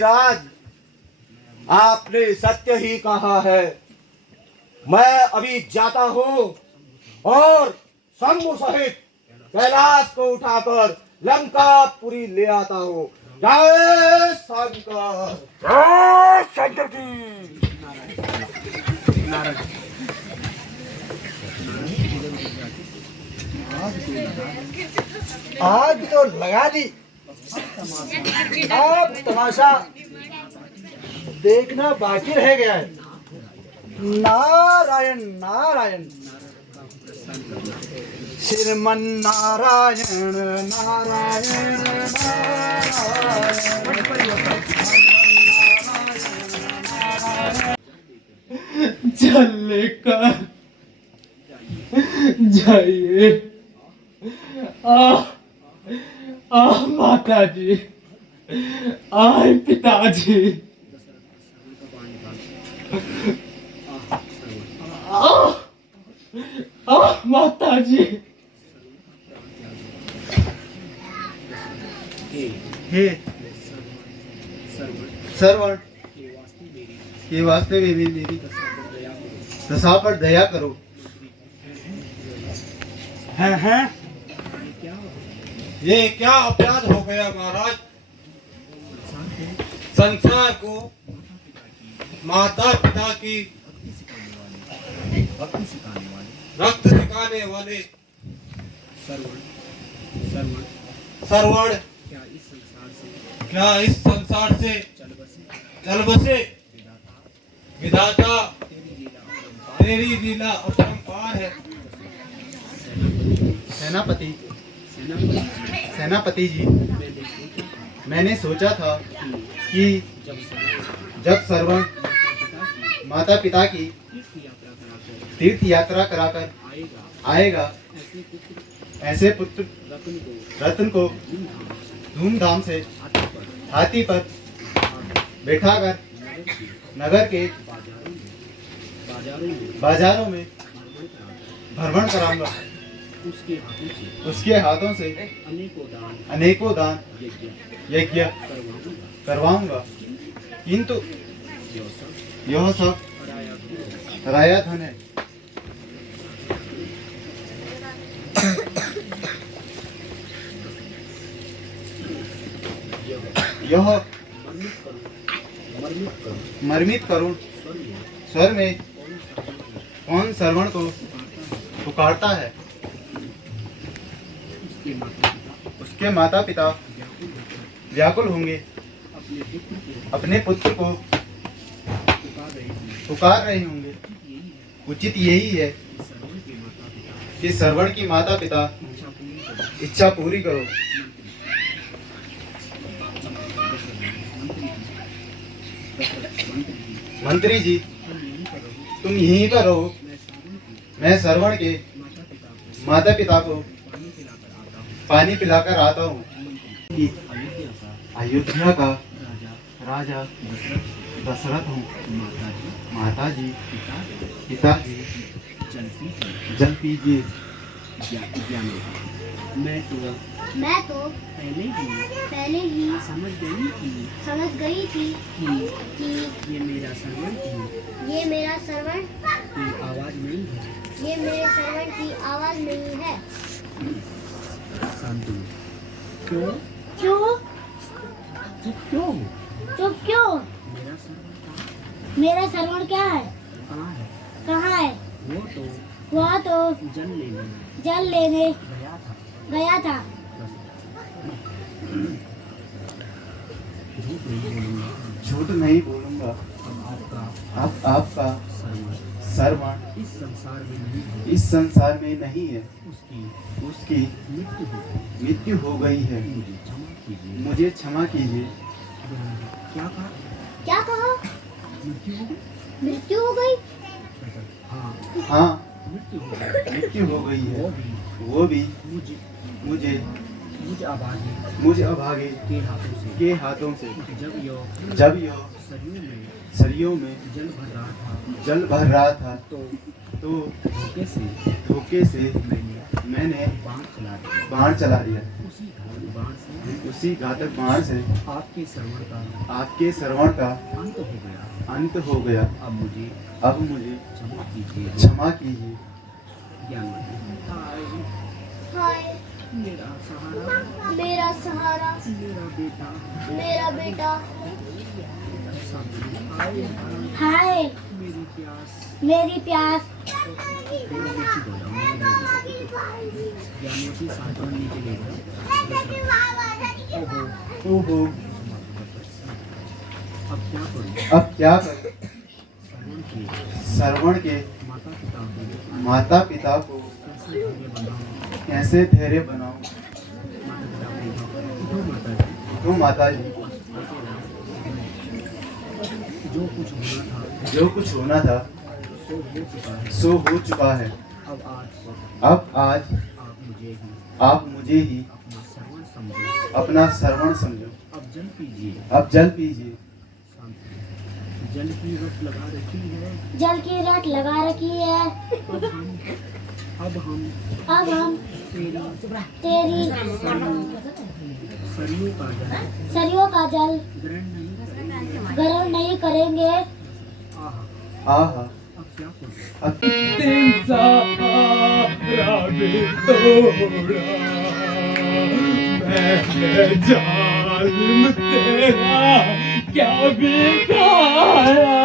मुनिराज, आपने सत्य ही कहा है। मैं अभी जाता हूँ और शंभु सहित कैलाश को उठाकर लंकापुरी ले आता हूँ। जय शंकर, जय शंकर की। आग तो लगा दी, अब तमाशा देखना बाकी रह गया है। नारायण नारायण, श्रीमन नारायण नारायण नारायण। जल लेकर जाइए। माता जी, आए पिताजी। माता जी। हे सरवण, ये वास्ते में मेरी दशा पर दया करो। हैं ये क्या अपराध हो गया महाराज? संसार को माता पिता की रक्त सिखाने वाले सरवण क्या इस संसार से चल बसे? विधाता तेरी लीला अपरंपार है। सेनापति जी, मैंने सोचा था कि जब सरवण माता पिता की तीर्थ यात्रा कराकर आएगा, ऐसे पुत्र रत्न को धूमधाम से हाथी पर बैठाकर नगर के बाजारों में भ्रमण कराऊंगा। उसके हाथों से अनेकों दान यज्ञ करवाऊंगा, किंतु यह सब पराया धन है। यह मर्मित करुण स्वर में कौन सरवण को पुकारता है? उसके माता पिता व्याकुल होंगे, अपने पुत्र को पुकार रहे होंगे। उचित यही है कि सरवण की माता पिता इच्छा पूरी करो। मंत्री जी, तुम यहीं पर रहो, मैं सरवण के माता पिता को पानी पिलाकर आता हूँ। अयोध्या का राजा दशरथ हूँ। माता जी, पिताजी, जल पीजिए। मैं तो पहले ही समझ गई थी कि ये मेरा सरवण की आवाज नहीं है। ये मेरे सरवण की आवाज नहीं है। क्यों? चुप क्यों? मेरा सरवण क्या है? कहाँ है? वो तो जल लेने गया था। झूठ नहीं बोलूंगा। अब आपका सरवण इस संसार में नहीं है। उसकी मृत्यु हो गई है। मुझे क्षमा कीजिए। क्या कहा? मृत्यु हो गई? हाँ, मृत्यु हो गई है। वो भी मुझे अभागे के हाथों से। जब यह सरियों में जल भर रहा था तो धोखे से मैंने बाण चला दिया। उसी घातक बाण से आपके श्रवण का अंत हो गया। अब मुझे क्षमा कीजिए। हाय मेरा सहारा मेरा बेटा। हाय मेरी प्यास। ओहो, अब क्या करूं? श्रवण के माता पिता को कैसे धैर्य बनाऊं? तो माता जी, जो कुछ होना था सो हो चुका है। अब आज आप मुझे ही अपना श्रवण समझो। अब जल पीजिए। जल की रट लगा रखी है। अब हम तेरी सरियों का जल ग्रहण नहीं करेंगे। आहा, अब दिन सारा भी तोड़ा, मैंने जालिम तेरा क्या बिगाड़ा,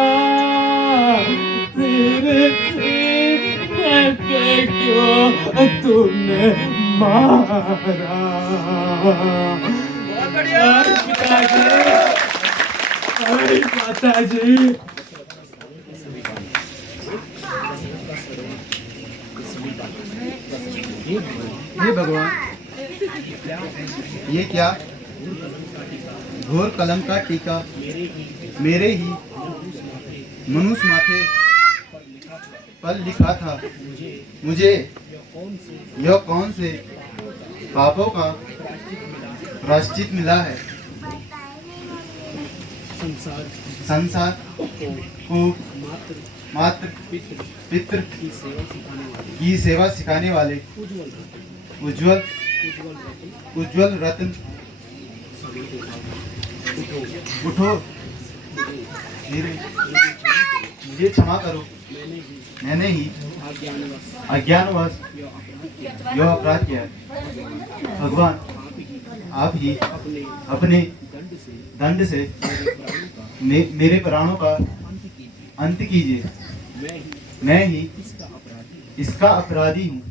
तेरे सीने पे क्यों तूने मारा। पिताजी, माताजी, हे भगवान, ये क्या घोर कलंक का टीका मेरे ही मनुष्य माथे पर लिखा था। मुझे यह कौन से पापों का प्रायश्चित मिला है? संसार को मात्र पितृ की सेवा सिखाने वाले उज्जवल रत्न, उठो, मुझे क्षमा करो। मैंने ही अज्ञानवश यह अपराध किया है। भगवान, आप ही अपने दंड से मेरे प्राणों का अंत कीजिए। मैं ही इसका अपराधी हूँ।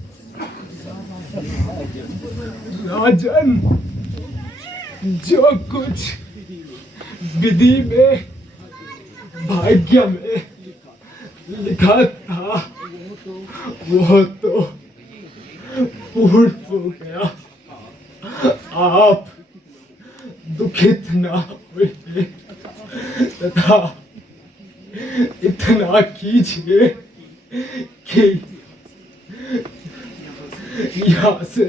राजन, जो कुछ विधि में भाग्य में लिखा था वो तो पूर्ण हो गया। आप दुखित ना होइए तथा इतना कीजिए कि यहाँ से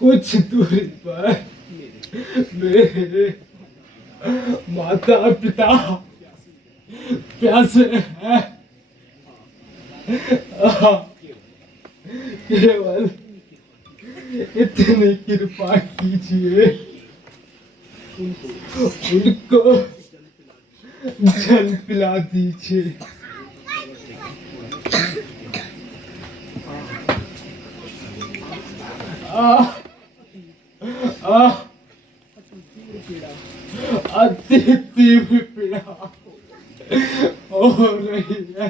कुछ दूरी पर मेरे माता पिता प्यासे हैं। केवल इतनी कृपा कीजिए, उनको जल पिला दीजिए। अति तीव्र पीड़ा हो रही है।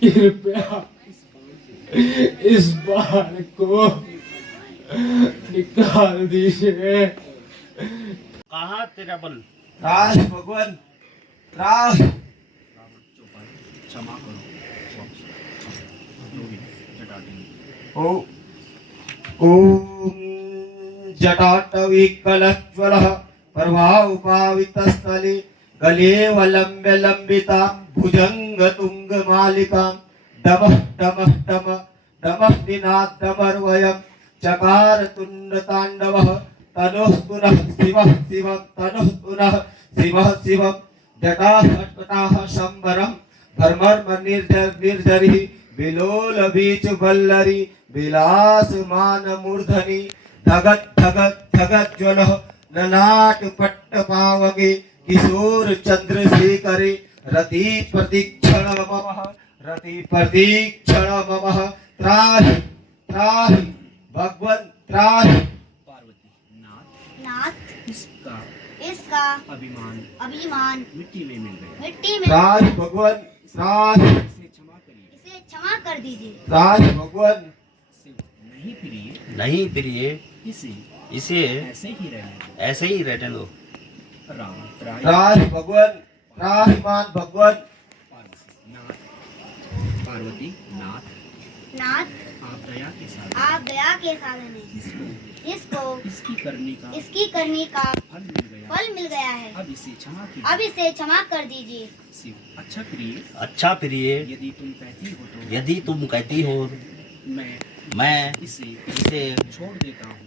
कृपया इस बार को निकाल दीजिए। कहाँ तेरा बल? राज भगवान, राज। क्षमा करो। ओम जटाटविकलज्वलः प्रभावपावितस्थले गलेवलम्ब्य लम्बितां भुजङ्गतुङ्गमालिकां डमः डमः डमः डमः निनादमर्वयं चकार तुण्डताण्डवः तनुः पुनः शिवः शिवं तनुः पुनः शिवः शिवं जटाः कटकटाः शम्बरं धर्मर्म निर्जरिः विलोल बीच वल्लरी विलासमान मूर्धनि धगत धगत धगत ज्वल ललाट पट्ट पावके किशोर चंद्रशेखरे रति प्रतीक्षण मम रति प्रतीक्षण मम त्राहि त्राहि भगवन् त्राहि। पार्वती नाथ नाथ इसका अभिमान अभिमान मिट्टी में मिल गया। मिट्टी में त्राहि भगवन् त्राहि इसे क्षमा करिए। इसे क्षमा कर दीजिए। त्राहि भगवन् इसे नहीं प्रिय, नहीं प्रिय, इसे इसे ऐसे ही रहने दो। ऐसे ही रहने दो। राम त्राहि। त्राहि भगवन् त्राहि मान भगवन्। पार्वती नाथ नाथ आप दया के साथ आप दया के साधन हैं। इसको इसकी करने का फल मिल गया है। अब इसे क्षमा कीजिए। अब इसे क्षमा कर दीजिए। शिव अच्छा प्रिय, अच्छा प्रिय, यदि तुम कहती हो तो यदि तुम कहती हो मैं इसे इसे छोड़ देता हूँ।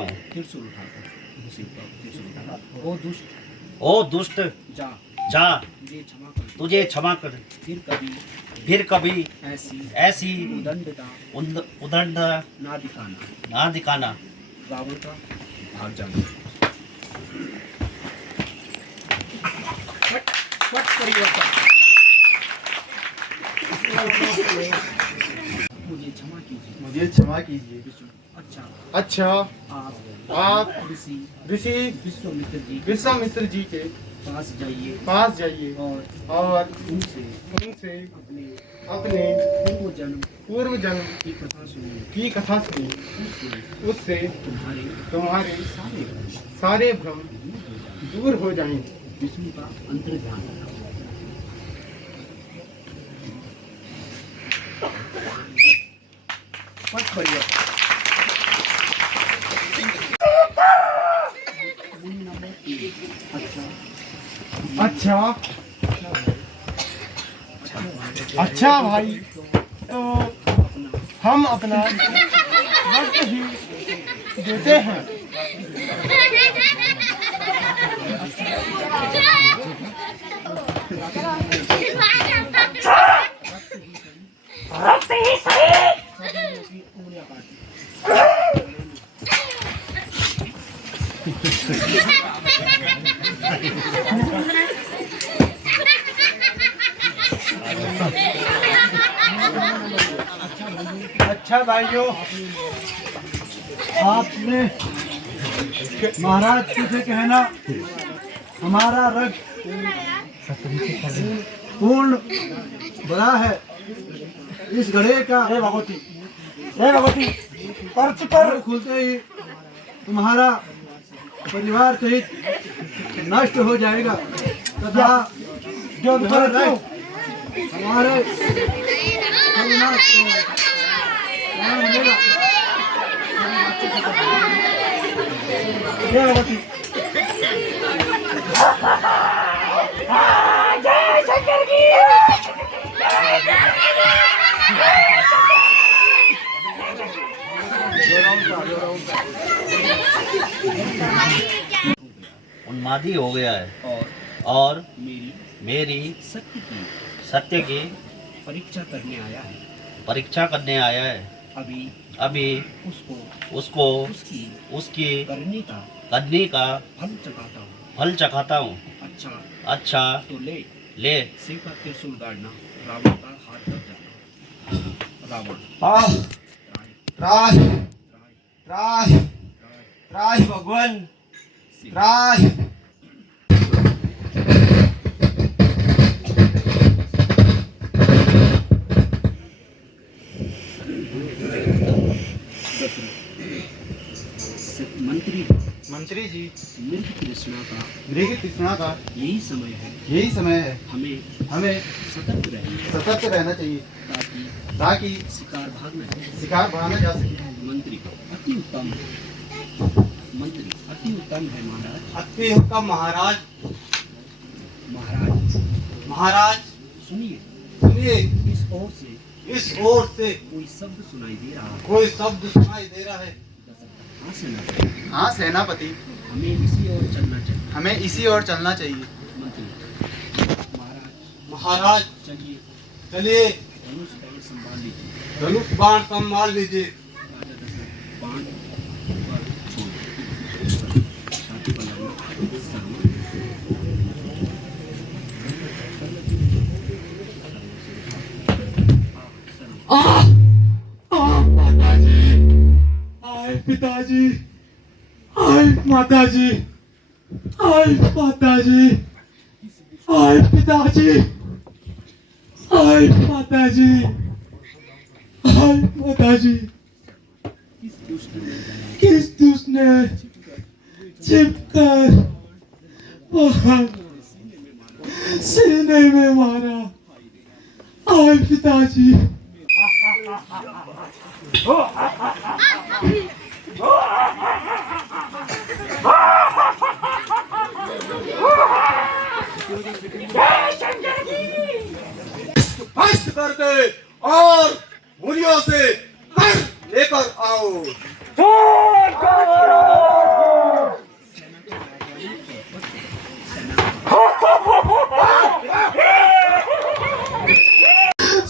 हूँ। त्रिशूल उठाकर शिव का त्रिशूल उठाकर, ओ दुष्ट जा जा तुझे क्षमा कर फिर कभी ऐसी उदंड ना दिखाना। ना दिखाना। रावण का भाग जाना। पट परिवर्तन। मुझे क्षमा कीजिए। मुझे क्षमा कीजिए। अच्छा अच्छा आप ऋषि विश्वामित्र जी के पास जाइए और उनसे उनसे अपने अपने पूर्व जन्म की कथा सुनिए। उससे तुम्हारे सारे भ्रम दूर हो जाएंगे। विष्णु का अंतर्ध्यान। पट परिवर्तन। अच्छा अच्छा भाई, तो हम अपना वक्त ही देते हैं। अच्छा भाइयों, आपने महाराज से कहना हमारा रक्त पूर्ण बड़ा है। इस घड़े का भगवती पर्च पर खुलते ही तुम्हारा परिवार सहित नष्ट हो जाएगा तथा जो हमारे भगवती उन्मादी हो गया है और मेरी सत्य की परीक्षा करने आया है। अभी उसको उसकी करने का फल चखाता हूँ। अच्छा तो ले शिव का त्रिशूल गाड़ना, रावण का हाथ कट जाना। रावण त्राहि त्राहि त्राहि भगवन् त्राहि। मंत्री जी, मृग तृष्णा का यही समय है। हमें सतर्क रहना चाहिए ताकि शिकार भागना जा सके। मंत्री अति उत्तम है महाराज। अति उत्तम महाराज। महाराज सुनिए, इस ओर से कोई शब्द सुनाई दे रहा है। हाँ सेनापति, हमें इसी ओर चलना चाहिए। मंत्री महाराज चलिए धनुष बाण संभाल लीजिए। बाण आय माताजी, आय माताजी, आय पिताजी, आय माताजी, आय माताजी। किस दुष्ट ने चिपकर वहाँ सीने में मारा? आय पिताजी। हस्त करके और मुनियों से कर लेकर आओ।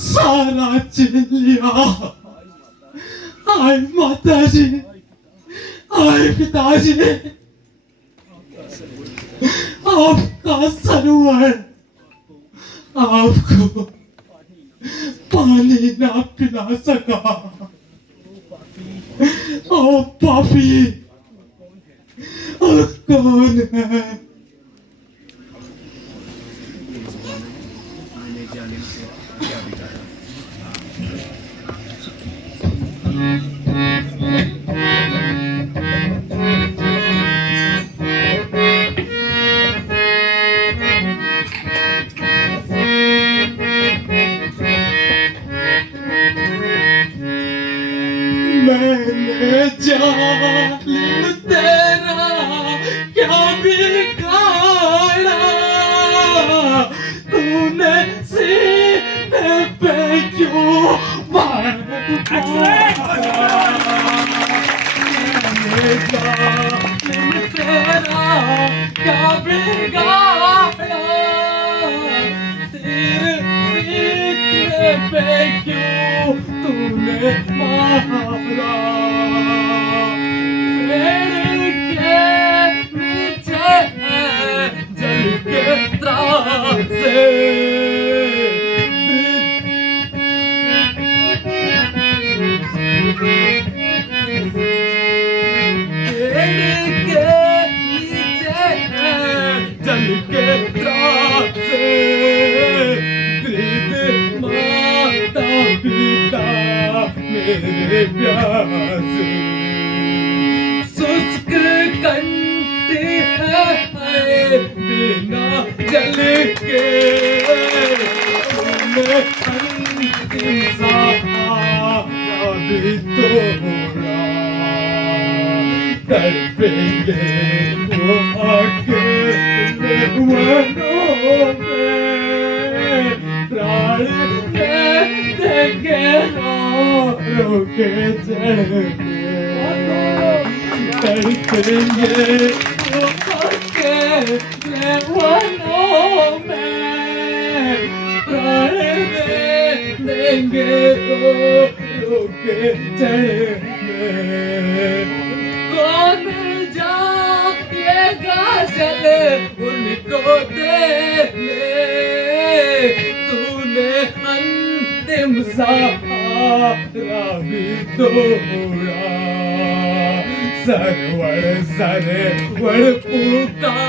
सारा छीन लिया। आय माताजी, आय पिताजी, आपका सरोवर आपको पानी ना पिला सका। ओ पापी, ओ कौन है? आने जाने से क्या बिगाड़ा? मैंने जालिम तेरा क्या बिगाड़ा? तूने सीने पे क्यों मारा? मैंने जालिम तेरा क्या बिगाड़ा? तेरे सीने पे क्यों तूने मारा? पेड़ के नीचे जल के त्रासे जल के त्रासे माता पिता मेरे प्यासे शुष्क कंठी है बिना जल के तूने अंतिम सहारा भी तोड़ा। तड़पेंगे वो अकेले वनों में, प्राण दे देंगे रो के चढ़ेंगे। तड़पेंगे वो अकेले वनों में, प्राण दे देंगे रो के चढ़ेंगे। कौन जाएगा चले उनको दे ले, तूने अंतिम सहारा भी तोड़ा। सरवण सरवण पुकार